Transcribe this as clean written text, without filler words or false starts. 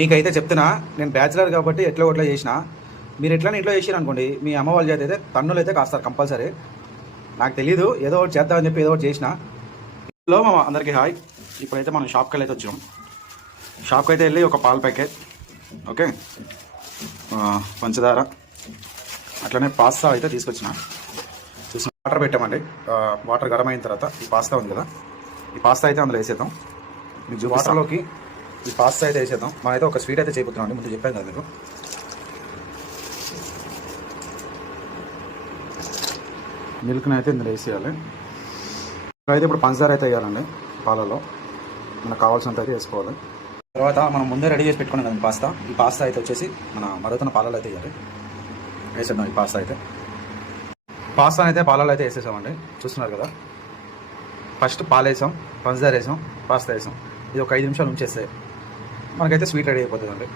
మీకైతే చెప్తున్నా, నేను బ్యాచిలర్ కాబట్టి ఎట్లా ఒట్లా చేసిన. మీరు ఎట్లా ఇంట్లో చేసిరు అనుకోండి, మీ అమ్మ వాళ్ళ చేత అయితే తన్నులు అయితే కాస్తారు కంపల్సరీ. నాకు తెలీదు, ఏదో ఒకటి చేద్దామని చెప్పి ఏదో ఒకటి చేసిన. ఇంట్లో మా అందరికీ హాయ్. ఇప్పుడైతే మనం షాప్కి అయితే వచ్చాం. షాప్కి అయితే వెళ్ళి ఒక పాల ప్యాకెట్, ఓకే, పంచదార, అట్లనే పాస్తా అయితే తీసుకొచ్చిన. చూసిన వాటర్ పెట్టామండి. వాటర్ గరం అయిన తర్వాత ఈ పాస్తా ఉంది కదా, ఈ పాస్తా అయితే అందులో వేసేద్దాం. మీకు వాటర్లోకి ఈ పాస్తా అయితే వేసేద్దాం. మనం అయితే ఒక స్వీట్ అయితే చేయబోతున్నాం అండి, ముందు చెప్పాను కదా మీకు. మిల్క్ని అయితే ఇందులో వేసేయాలి. అయితే ఇప్పుడు పంచదార అయితే వేయాలండి పాలలో. మనకు కావాల్సినంత అయితే వేసుకోవాలి. తర్వాత మనం ముందే రెడీ చేసి పెట్టుకున్నాం కదా పాస్తా. ఈ పాస్తా అయితే వచ్చేసి మన మరుగుతున్న పాలలో అయితే వేయాలి. వేసేద్దాం ఈ పాస్తా అయితే. పాస్తా అయితే పాలలో అయితే వేసేసామండి, చూస్తున్నారు కదా. ఫస్ట్ పాలు వేసాం, పంచదార వేసాం, పాస్తా వేసాం. ఇది ఒక 5 నిమిషాలు ఉంచేస్తే మనకైతే స్వీట్ రెడీ అయిపోతుందండి.